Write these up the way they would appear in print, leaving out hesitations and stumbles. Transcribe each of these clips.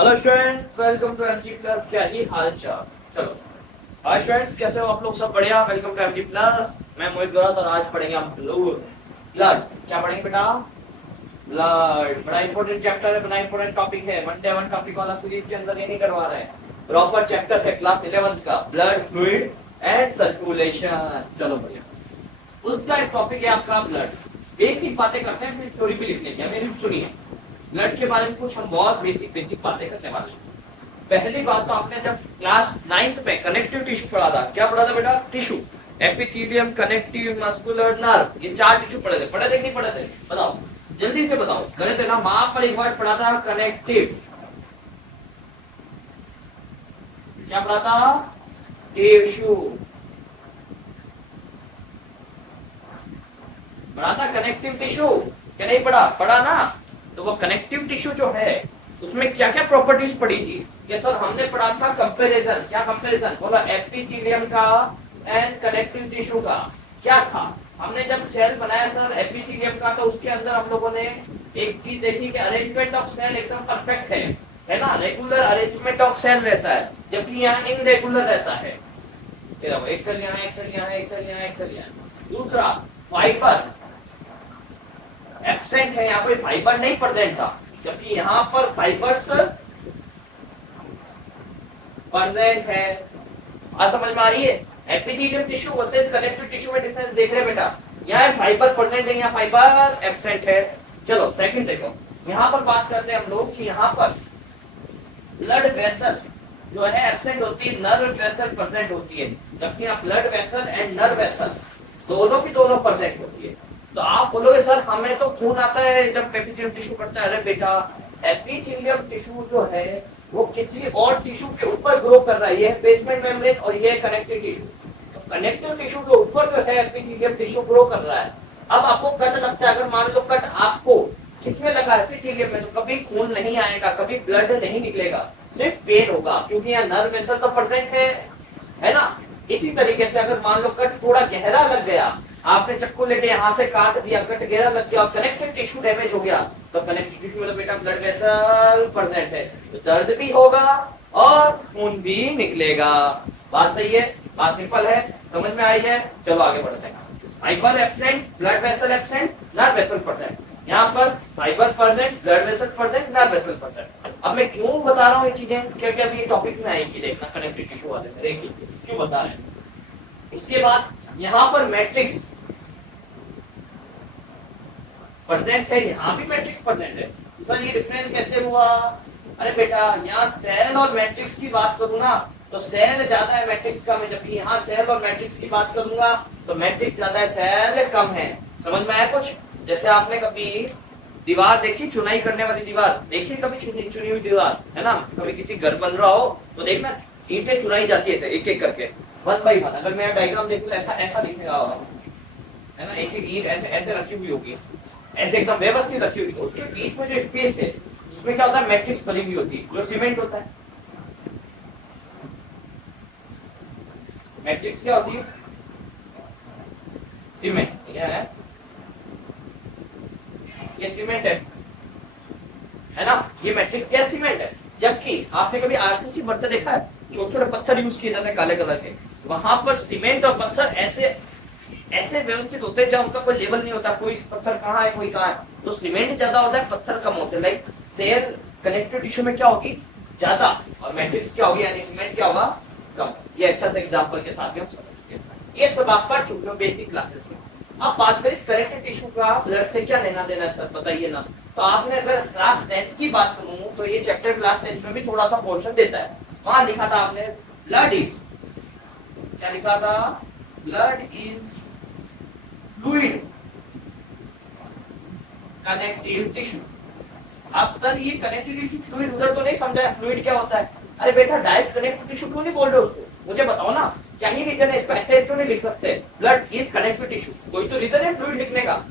Hello students, welcome to MG plus. क्या ही हाल चाल। चलो, हाय स्टूडेंट्स, कैसे हो आप लोग? सब बढ़िया। Welcome to MG plus. मैं मोहित गौरव और आज पढ़ेंगे हम ब्लड। क्या पढ़ेंगे बेटा? ब्लड। बड़ा इंपॉर्टेंट चैप्टर है, बड़ा इंपॉर्टेंट टॉपिक है। वन डे वन टॉपिक वाला सीरीज के अंदर ये नहीं करवा रहे हैं। प्रॉपर चैप्टर है क्लास 11th का, ब्लड फ्लूइड एंड सर्कुलेशन। चलो बढ़िया। उसका एक टॉपिक है आपका ब्लड। बेसिक बातें करते हैं, फिर थ्योरी भी लिख लेंगे। मेरी सुनिए, ब्लड के बारे में कुछ हम बहुत बेसिक बेसिक बातें करने वाले हैं। पहली बात तो आपने जब क्लास 9th में कनेक्टिव टिश्यू पढ़ा था, क्या पढ़ा था बेटा? Tissue, epithelium, connective, muscular, nerve, ये 4 टिश्यू पढ़े थे कि नहीं पढ़े थे? बताओ, जल्दी से बताओ। गणित है ना, वहां पर एक वर्ड पढ़ा था कनेक्टिव। क्या पढ़ा था? टिश्यू पढ़ा था, कनेक्टिव टिश्यू। क्या नहीं पढ़ा? पढ़ा ना। तो वो कनेक्टिव टिश्यू जो है उसमें क्या क्या प्रॉपर्टीज पड़ी थी? ये सर हमने पढ़ा था कंपैरिजन। क्या कंपैरिजन? बोला एपिथेलियम का एंड कनेक्टिव टिश्यू का। क्या था? हमने जब सेल बनाया सर एपिथेलियम का, तो उसके अंदर हम लोगों ने एक चीज देखी कि अरेंजमेंट ऑफ सेल एकदम परफेक्ट है ना? रेगुलर अरेंजमेंट ऑफ सेल रहता है, जबकि यहाँ इनरेगुलर रहता है। एक सेल यहाँ, एक सेल यहाँ, एक सेल यहाँ, एक सेल यहाँ। दूसरा, फाइबर एब्सेंट है, यहाँ कोई फाइबर नहीं प्रेजेंट था, जबकि यहाँ पर फाइबर्स प्रेजेंट है। आज समझ में आ रही है? Epithelial tissue versus connective tissue में डिफरेंस देख रहे बेटा। यहाँ फाइबर प्रेजेंट है, यहाँ फाइबर एब्सेंट है। चलो सेकंड देखो, यहाँ पर बात करते हैं हम लोग कि यहाँ पर ब्लड वेसल जो है एब्सेंट होती है, नर्व वेसल प्रेजेंट होती है, जबकि यहाँ blood vessel and nerve vessel दोनों की दोनों प्रेजेंट होती है। तो आप बोलोगे सर हमें तो खून आता है जब एपिथेलियम टिश्यू करता है। अरे बेटा, एपिथेलियम टिश्यू जो है वो किसी और टिश्यू के ऊपर ग्रो कर रहा है। ये है बेसमेंट मेम्ब्रेन और ये है कनेक्टिव टिश्यू। तो कनेक्टिव टिश्यू के ऊपर जो है एपिथेलियम टिश्यू ग्रो कर रहा है। अब आपको कट लगता है, अगर मान लो कट आपको किसमें लगा है? एपिथेलियम में, तो कभी खून नहीं आएगा, कभी ब्लड नहीं निकलेगा, सिर्फ पेन होगा, क्योंकि यहाँ नर्व वेसल तो प्रेजेंट है ना? इसी तरीके से अगर मान लो कट थोड़ा गहरा लग गया, आपने चक्कू लेके यहाँ से काट दिया, कट गहरा लग गया और कनेक्टिव टिश्यू डैमेज हो गया, तो कनेक्टिव टिश्यू में बेटा ब्लड वेसल प्रेजेंट है, तो दर्द भी होगा और खून भी निकलेगा। बात सही है? बात सिंपल है, समझ में आई है? चलो आगे बढ़ते हैं। Fibre absent, blood vessel absent, nerve vessel present. यहाँ पर fibre present, blood vessel present, nerve vessel present. अब मैं क्यों बता रहा हूँ ये चीजें, क्योंकि अभी ये टॉपिक में आएगी, देखना कनेक्टिव टिश्यू वाले से। देखिए क्यों बता रहे हैं। उसके बाद यहाँ पर मैट्रिक्स प्रेजेंट है, यहाँ भी मैट्रिक्स प्रेजेंट है। सर ये डिफरेंस कैसे हुआ? अरे बेटा, यहाँ सेल और मैट्रिक्स की बात करूँ ना तो सेल ज्यादा है मैट्रिक्स कम है, जबकि यहाँ सेल और मैट्रिक्स की बात करूंगा तो मैट्रिक्स ज्यादा है, सेल कम है। समझ में आया कुछ? जैसे आपने कभी दीवार देखी, चुनाई करने वाली दीवार देखी कभी? चुनी हुई दीवार है ना? कभी किसी घर बन रहा हो तो देखना ईंटें चुनाई जाती है एक एक करके, वन बाई वन। अगर मैं डायग्राम देखूं ऐसा ऐसा दिखेगा, है ना? एक एक ईंट ऐसे ऐसे रखी हुई होगी, ऐसे एकदम व्यवस्थित रखी हुई। उसके बीच में जो स्पेस है उसमें क्या होता है? मैट्रिक्स बनी हुई होती है, जो सीमेंट होता है। मैट्रिक्स क्या होती है? सीमेंट। क्या है? ये सीमेंट है ना? ये मैट्रिक्स क्या? सीमेंट है। जबकि आपने कभी आरसीसी बनते देखा है? छोटे छोटे पत्थर यूज किए जाते हैं काले कलर के, वहां पर सीमेंट और पत्थर ऐसे ऐसे व्यवस्थित होते हैं जब उनका कोई लेवल नहीं होता, कोई पत्थर कहाँ है कोई कहाँ है। तो सीमेंट ज्यादा होता है, पत्थर कम होते हैं। लाइक सेल कनेक्टिव टिश्यू में क्या होगी? ज्यादा, और मैट्रिक्स क्या होगी यानी सीमेंट क्या होगा? कम। ये अच्छा सा एग्जांपल के साथ हम समझ चुके हैं। ये सब आप पढ़ चुके हो बेसिक क्लासेस में। अब बात करें कनेक्टिव टिश्यू का ब्लड से क्या लेना देना है सर, बताइए ना। तो आपने अगर क्लास 10th की बात करूं तो ये चैप्टर क्लास 10th में भी थोड़ा सा पोर्शन देता है। वहां लिखा था आपने ब्लड इज, क्या लिखा था? Blood is fluid connective tissue. अब सर ये कनेक्टिव टिश्यू फ्लूइड उधर तो नहीं समझाया, फ्लूइड क्या होता है? अरे बेटा, डायरेक्ट कनेक्टिव टिश्यू क्यों नहीं बोल रहे उसको? मुझे बताओ ना, क्या ही रीजन है इसका? ऐसे क्यों नहीं लिख सकते ब्लड इज कनेक्टिव टिश्यू? कोई तो रीजन है फ्लूइड लिखने का।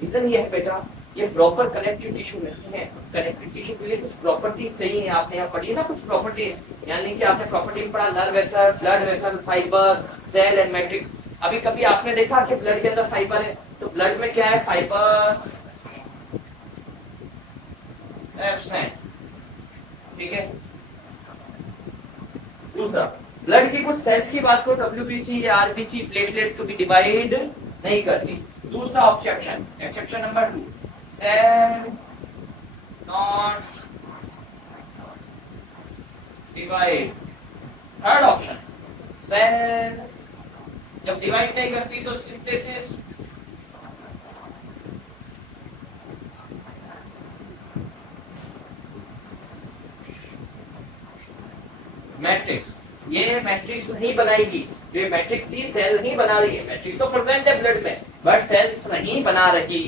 रीजन ये है बेटा, ये प्रॉपर कनेक्टिव टिश्यू नहीं है। कनेक्टिव टिश्यू के लिए कुछ प्रॉपर्टीज चाहिए। आपने यहाँ पढ़ी ना कुछ प्रॉपर्टी, यानी कि आपने प्रॉपर्टी में पढ़ा nerve vessel, blood vessel, fibre, cell and matrix. अभी कभी आपने देखा कि ब्लड के अंदर फाइबर है, तो ब्लड में क्या है? Fibre absent. ठीक है। दूसरा, ब्लड की कुछ सेल्स की बात करो, डब्ल्यूबीसी या आरबीसी प्लेटलेट्स को भी डिवाइड नहीं करती। दूसरा objection, exception number 2, cell not divide. Third option, cell जब डिवाइड नहीं करती तो सिंथेसिस मैट्रिक्स, ये मैट्रिक्स नहीं बनाएगी। जो मैट्रिक्स थी सेल नहीं बना रही है, मैट्रिक्स तो प्रेजेंट है ब्लड में बट सेल्स नहीं बना रही।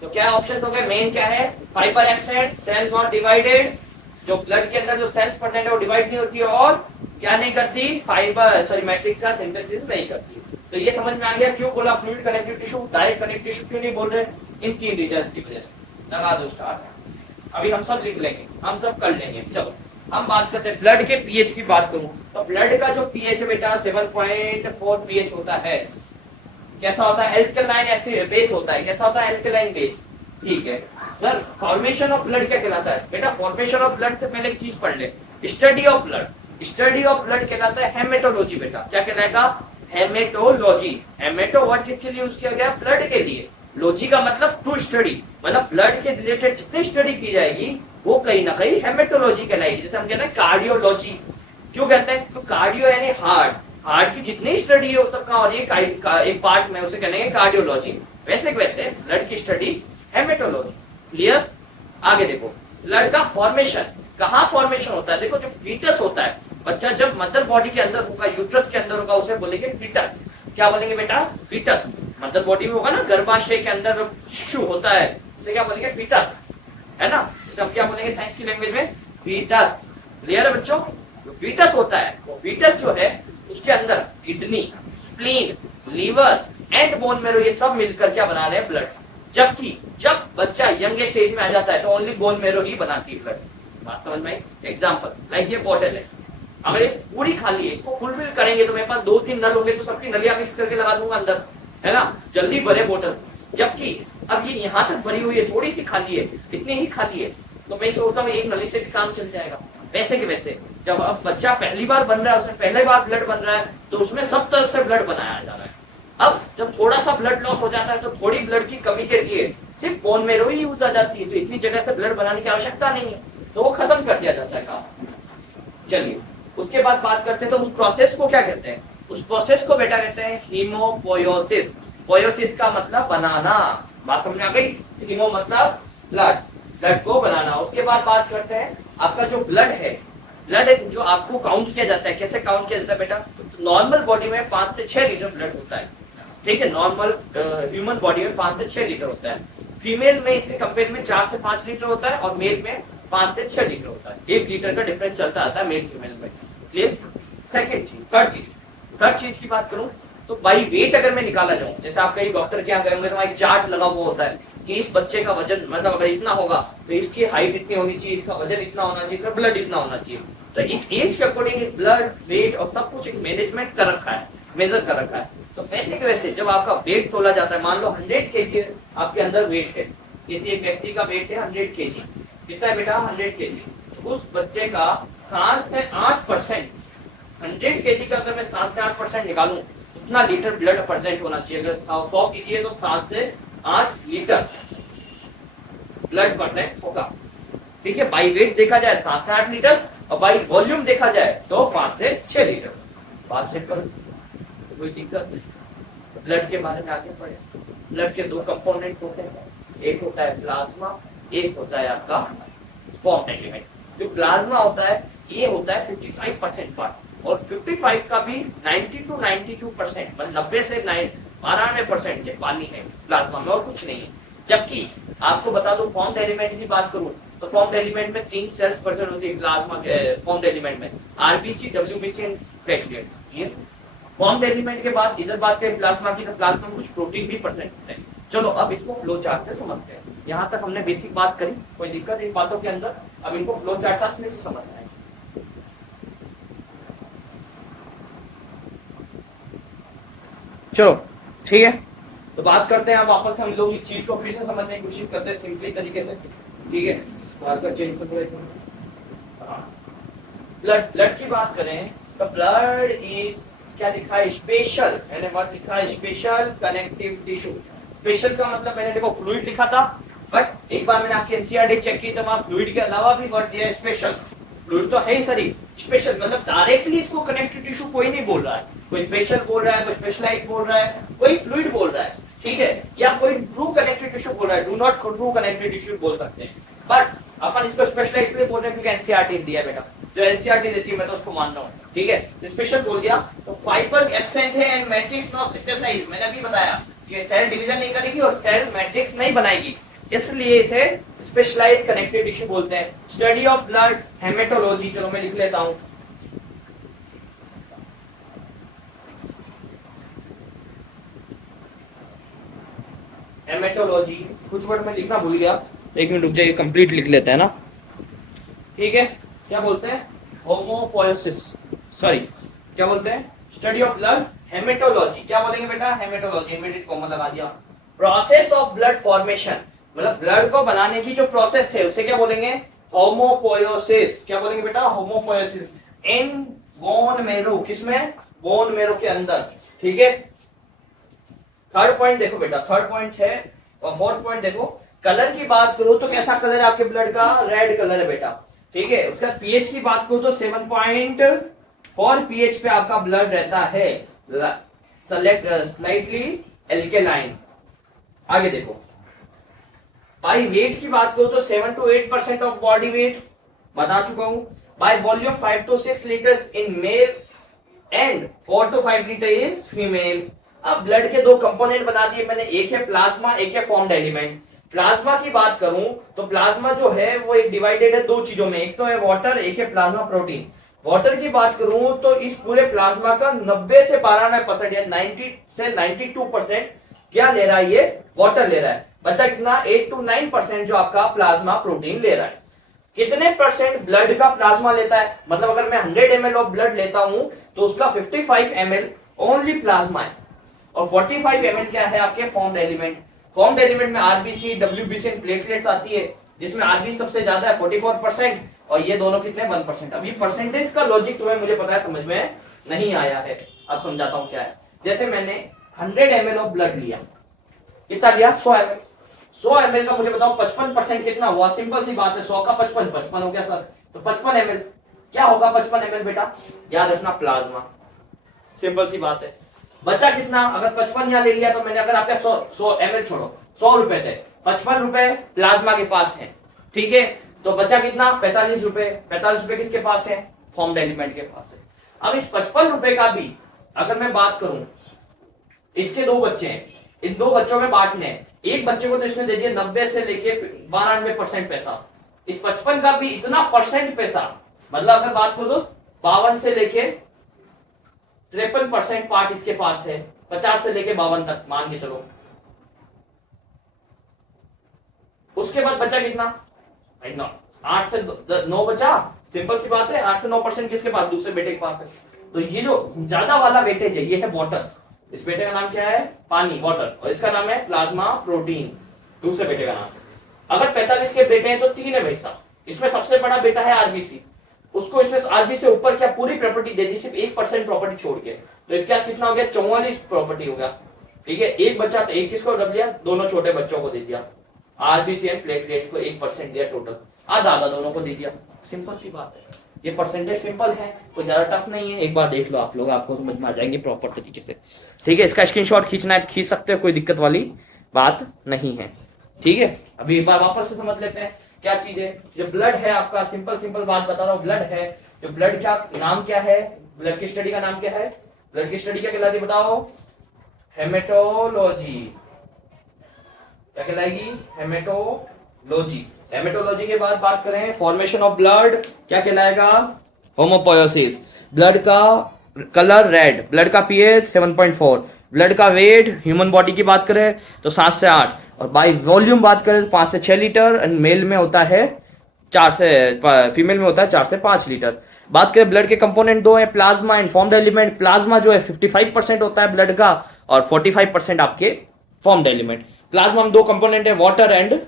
तो क्या ऑप्शंस हो गए, मेन क्या है, fibre absent, cell not divided, जो ब्लड के अंदर जो सेल्स प्रेजेंट है वो डिवाइड नहीं होती और क्या नहीं करती, फाइबर सॉरी मैट्रिक्स का सिंथेसिस नहीं करती। तो ये समझ में आ गया क्यों बोला fluid connective tissue, direct connective tissue क्यों नहीं बोल रहे, इन तीन रीजंस की वजह से। लगा दो स्टार्ट, अभी हम सब लिख लेंगे, हम सब कर लेंगे। चलो हम बात करते हैं ब्लड के पीएच की बात करूं तो ब्लड का जो पीएच है बेटा 7.4 पीएच होता है। कैसा होता है, एल्कलाइन एसिड बेस होता है। कैसा होता है, एल्कलाइन बेस। ठीक है सर, फॉर्मेशन ऑफ ब्लड क्या कहलाता है बेटा, फॉर्मेशन ऑफ ब्लड से पहले एक चीज पढ़ ले, study of blood. Study of blood कहलाता है हेमेटोलॉजी बेटा। क्या कहलाएगा, हेमेटोलॉजी। हेमेटो वर्ड किसके लिए यूज किया गया, ब्लड के लिए। लॉजी का मतलब टू स्टडी, मतलब ब्लड के रिलेटेड जितनी स्टडी की जाएगी वो कहीं ना कहीं हेमेटोलॉजी कहलाएगी। जैसे हम कहते हैं कार्डियोलॉजी, क्यों कहते हैं, तो कार्डियो यानी हार्ट, हार्ट की जितनी स्टडी है वो सबका और एक पार्ट में उसे कहेंगे कार्डियोलॉजी। वैसे वैसे ब्लड की स्टडी हेमेटोलॉजी। क्लियर। आगे देखो, ब्लड का फॉर्मेशन कहाँ फॉर्मेशन होता है, देखो जो फीटस होता है बच्चा जब मदर बॉडी के अंदर होगा, यूट्रस के अंदर होगा, उसे बोलेंगे फीटस। क्या बोलेंगे बेटा, फीटस। मदर बॉडी में होगा ना, गर्भाशय के अंदर शिशु होता है, उसे क्या बोलेंगे, फीटस, है ना। हम क्या बोलेंगे साइंस की लैंग्वेज में, फीटस। क्लियर है बच्चों, जो फीटस होता है वो फीटस जो है उसके अंदर kidney, spleen, liver and bone marrow ये सब मिलकर क्या बना रहे हैं, ब्लड। जबकि जब बच्चा यंग स्टेज में आ जाता है तो ओनली बोन मैरो ही बनाती है ब्लड। बात समझ में आई। एग्जांपल लाइक ये बॉटल है, अगर ये पूरी खाली है, इसको फुलफिल करेंगे तो मेरे पास 2-3 नल होंगे तो सबकी नलियां मिक्स करके लगा दूंगा अंदर, है ना, जल्दी भरे बोतल। जबकि अब ये यहाँ तक भरी हुई है, थोड़ी सी खाली है, इतनी ही खाली है, तो मैं सोचता हूँ एक नली से भी काम चल जाएगा। वैसे के वैसे जब अब बच्चा पहली बार बन रहा है, उसमें पहली बार ब्लड बन रहा है तो उसमें सब तरफ से ब्लड बनाया जा रहा है। अब जब थोड़ा सा ब्लड लॉस हो जाता है तो थोड़ी ब्लड की कमी के लिए सिर्फ बोन मैरो ही यूज आ जाती है, तो इतनी जगह से ब्लड बनाने की आवश्यकता नहीं है, तो वो खत्म कर दिया जाता है काम। चलिए उसके बाद बात करते हैं तो उस प्रोसेस को क्या कहते हैं, उस प्रोसेस को बेटा कहते हैं हीमोपोयोसिस। पोयोसिस का मतलब बनाना, बात समझ में आ गई। हीमो मतलब ब्लड, ब्लड को बनाना। उसके बाद बात करते हैं आपका जो ब्लड है, ब्लड जो आपको काउंट किया जाता है, कैसे काउंट किया जाता है बेटा, तो नॉर्मल बॉडी में 5 से 6 लीटर ब्लड होता है। ठीक है, नॉर्मल ह्यूमन बॉडी में 5 से 6 लीटर होता है। फीमेल में इससे कंपेयर में 4 से 5 लीटर होता है और मेल में 5 से 6 लीटर होता है। 1 लीटर का डिफरेंस चलता आता है मेल फीमेल में। क्लियर। सेकंड चीज, थर्ड चीज की बात करूं तो बाई वेट अगर मैं निकाला जाऊं, जैसे आप कहीं डॉक्टर के यहाँ गए होंगे तो एक चार्ट लगा हुआ होता है कि इस बच्चे का वजन मतलब अगर इतना होगा तो इसकी हाइट इतनी होनी चाहिए, इसका वजन इतना होना चाहिए, इसका ब्लड इतना होना चाहिए। तो एक एज के अकॉर्डिंग ब्लड वेट और सब कुछ एक मैनेजमेंट कर रखा है, मेजर कर रखा है। तो वैसे के वैसे जब आपका वेट तोला जाता है, मान लो 100 kg आपके अंदर वेट है, किसी एक व्यक्ति का वेट है 100 kg, कितना है बेटा 100 kg, तो उस बच्चे का 7 से 8% 100 kg का अगर मैं 7 से 8% निकालूं, उतना लीटर ब्लड प्रेजेंट होना चाहिए। अगर 100 kg है तो 7 से 8 लीटर ब्लड प्रेजेंट होगा। ठीक है, बाई वेट देखा जाए 7 से 8 लीटर और बाई वॉल्यूम देखा जाए तो 5 से 6 लीटर। बात से करो, कोई दिक्कत नहीं। ब्लड के बारे में आगे पढ़े। ब्लड के 2 कंपोनेंट होते हैं, एक होता है प्लाज्मा, एक होता है आपका फॉर्म एलिमेंट। जो प्लाज्मा होता है ये होता है 55% पार्ट और 55 का भी 90 to 92% मतलब 90 से 92% से पानी है प्लाज्मा में और कुछ नहीं है। जबकि आपको बता दो फॉर्म एलिमेंट की बात करूं तो फॉर्म एलिमेंट में 3 सेल्स प्रेजेंट होती है प्लाज्मा फॉर्म एलिमेंट में, आरबीसी, डब्ल्यूबीसी एंड प्लेटलेट्स। ये फॉर्म एलिमेंट के बाद इधर बात करें प्लाज्मा की तो प्लाज्मा में कुछ प्रोटीन भी प्रेजेंट होते हैं। चलो अब इसको फ्लो चार्ट से समझते हैं। यहाँ तक हमने बेसिक बात करी, कोई दिक्कत इन बातों के अंदर। अब इनको फ्लो चार्ट से समझते हैं। चलो ठीक है, तो बात करते हैं अब वापस से हम लोग इस चीज को फिर से समझने की कोशिश करते हैं सिंपली तरीके से। ठीक है, बात कर चेंज कर ब्लड की बात करें तो ब्लड इज क्या लिखा है, स्पेशल, मैंने वर्ड लिखा है स्पेशल कनेक्टिव टिश्यू। स्पेशल का मतलब मैंने देखो फ्लूइड लिखा था, बट एक बार मैंने आपकी एनसीईआरटी चेक की तो वहां फ्लूइड के अलावा भी वर्ड दिया है स्पेशल। फ्लूइड तो है ही सरी, स्पेशल मतलब डायरेक्टली इसको कनेक्टिव टिश्यू कोई नहीं बोल रहा है, कोई स्पेशल बोल रहा है, कोई स्पेशलाइज्ड बोल रहा है, कोई फ्लूइड बोल रहा है, ठीक है, या कोई ट्रू कनेक्टिव टिश्यू बोल रहा है, do not true connective tissue बोल सकते हैं, बट अपन इसको स्पेशलाइज्ड इसलिए बोल रहे हैं क्योंकि एनसीईआरटी दिया है बेटा, जो एनसीईआरटी देती है मैं तो उसको मान रहा हूँ, ठीक है। तो स्पेशल बोल दिया तो फाइबर एब्सेंट है एंड मैट्रिक्स नॉट सिंथेसाइज, मैंने अभी बताया ये सेल डिवीजन नहीं करेगी और सेल मैट्रिक्स नहीं बनाएगी, इसलिए इसे स्पेशलाइज्ड कनेक्टिव टिश्यू बोलते हैं। स्टडी ऑफ ब्लड हेमेटोलॉजी, चलो मैं लिख लेता हूं, हेमेटोलॉजी, कुछ वर्ड में लिखना भूल गया, एक मिनट रुक जाइए, कंप्लीट लिख लेते हैं ना, ठीक है। क्या बोलते हैं, होमोपोयोसिस, सॉरी क्या बोलते हैं, स्टडी ऑफ ब्लड हेमेटोलॉजी, क्या बोलेंगे बेटा, हेमेटोलॉजी, इमीडिएट कॉमा लगा दिया। प्रोसेस ऑफ ब्लड फॉर्मेशन, मतलब ब्लड को बनाने की जो प्रोसेस है उसे क्या बोलेंगे, होमोपोयोसिस, क्या बोलेंगे बेटा, होमोपोयोसिस इन बोन मेरो, किसमें, बोन मेरो के अंदर, ठीक है। थर्ड पॉइंट देखो बेटा, थर्ड पॉइंट है, और फोर्थ पॉइंट देखो, कलर की बात करो तो कैसा कलर है आपके ब्लड का, रेड कलर है बेटा, ठीक है। उसके बाद पीएच की बात करो तो 7.4 पीएच पे आपका ब्लड रहता है, स्लाइटली एल्केलाइन। आगे देखो, बाई वेट की बात करो तो 7 to 8% ऑफ बॉडी वेट, बता चुका हूं। By volume 5 to 6 litres in male and 4 to 5 litre is female. अब ब्लड के दो कंपोनेंट बना दिए मैंने, एक है प्लाज्मा, एक है फॉर्म्ड एलिमेंट। प्लाज्मा की बात करूं तो प्लाज्मा जो है वो एक डिवाइडेड है दो चीजों में, एक तो है वाटर, एक है प्लाज्मा प्रोटीन। वाटर की बात करूं तो इस पूरे प्लाज्मा का 90 से 92% या 90 से 92% क्या ले रहा है, ये वाटर ले रहा है। बच्चा कितना, 8 to 9% जो आपका प्लाज्मा प्रोटीन ले रहा है। कितने परसेंट ब्लड का प्लाज्मा लेता है, मतलब अगर मैं 100 ml ऑफ ब्लड लेता हूं तो उसका 55 ml ओनली प्लाज्मा है, और 45 ml क्या है आपके फॉर्म्ड एलिमेंट। फॉर्म्ड एलिमेंट में आरबीसी, डब्ल्यूबीसी एंड प्लेटलेट्स आती है, जिसमें आरबीसी सबसे ज्यादा है 44% और ये दोनों कितने 1%। अब ये परसेंटेज का लॉजिक तुम्हें मुझे पता है समझ में नहीं आया है, अब समझाता हूं क्या है। जैसे मैंने 100 ml ऑफ ब्लड लिया, कितना लिया, 100 ml। 100 ml का मुझे बताओ 55% कितना हुआ, सिंपल सी बात है, 100 का 55 हो गया सर, तो 55 ml क्या होगा, 55 ml बेटा याद रखना प्लाज्मा, सिंपल सी बात है। बचा कितना, अगर 55 यहाँ ले लिया तो मैंने, अगर आपके 100 ml छोड़ो 100 रुपए थे, 55 रुपए प्लाज्मा के पास है, ठीक है, तो बचा कितना 45 रुपए। 45 रुपए किसके पास है, फॉर्म्ड एलिमेंट के पास है। अब इस 55 रुपए का भी अगर मैं बात करूं, इसके दो बच्चे हैं, इन दो बच्चों में बांटने, एक बच्चे को तो इसने दे दिया 90 से लेके 92% पैसा, इस 55 का भी इतना परसेंट पैसा, मतलब अगर बात करो तो 52 से लेके 53% पार्ट इसके पास है, 50 से लेके 52 तक मान के चलो। उसके बाद बचा कितना, 8 से 9 बचा, सिंपल सी बात है, 8 से 9% किसके पास, दूसरे बेटे के पास है। तो ये जो ज्यादा वाला वेटेज है ये है वाटर, इस बेटे का नाम क्या है, पानी, वाटर, और इसका नाम है प्लाज्मा प्रोटीन, दूसरे बेटे का नाम। अगर 45 के बेटे हैं तो 3 है भाई साहब, इसमें सबसे बड़ा बेटा है आरबीसी, उसको इसमें आरबीसी से ऊपर क्या पूरी प्रॉपर्टी दे दी, सिर्फ 1% प्रॉपर्टी छोड़ के, तो इसके पास कितना हो गया, 44 प्रॉपर्टी हो गया, ठीक है। एक बच्चा तो एक किसको दब दिया, दोनों छोटे बच्चों को दे दिया, आरबीसी एंड प्लेटलेट्स को 1% दिया टोटल, आधा आधा दोनों को दे दिया, सिंपल सी बात है। ये परसेंटेज सिंपल है, कोई ज्यादा टफ नहीं है, एक बार देख लो आप लोग, आपको समझ में आ जाएंगे प्रॉपर तरीके से, ठीक है। इसका स्क्रीनशॉट खींचना है तो खींच सकते हो, कोई दिक्कत वाली बात नहीं है, ठीक है। अभी एक बार वापस से समझ लेते हैं क्या चीज है। जो ब्लड है आपका, सिंपल बात बता रहा हूँ, ब्लड है, जो ब्लड का नाम क्या है, ब्लड की स्टडी का नाम क्या है, ब्लड की स्टडी क्या कहलाती बताओ, हेमेटोलॉजी, क्या कहलाएगी, हेमेटोलॉजी। हेमेटोलॉजी के बाद बात करें फॉर्मेशन ऑफ ब्लड, क्या कहलाएगा, होमोपोयोसिस। ब्लड का कलर रेड, ब्लड का पीएच 7.4, ब्लड का वेट ह्यूमन बॉडी की बात करें तो 7 से 8, और बाय वॉल्यूम बात करें तो 5 से 6 लीटर, एंड मेल में होता है 4 से, फीमेल में होता है 4 से 5 लीटर। बात करें ब्लड के कंपोनेंट दो हैं, plasma and formed element. Plasma जो है 55% होता है ब्लड का, और 45% आपके फॉर्म्ड एलिमेंट। प्लाज्मा में दो कंपोनेंट है, water and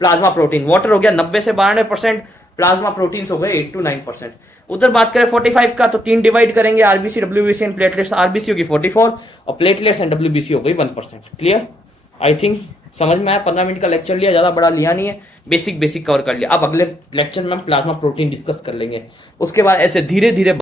plasma protein. Water हो गया 90 से 92%, प्लाज्मा प्रोटीन्स हो गए 8 to 9%। उधर बात करें 45 का तो 3 डिवाइड करेंगे, RBC WBC and platelets. RBC होगी 44 और प्लेटलेट्स एंड डब्ल्यूबीसी हो गई 1%। क्लियर? आई थिंक समझ में आया। 15 मिनट का लेक्चर लिया, ज्यादा बड़ा लिया नहीं है, बेसिक कवर कर लिया। अब अगले लेक्चर में हम प्लाज्मा प्रोटीन डिस्कस कर लेंगे, उसके बाद ऐसे धीरे धीरे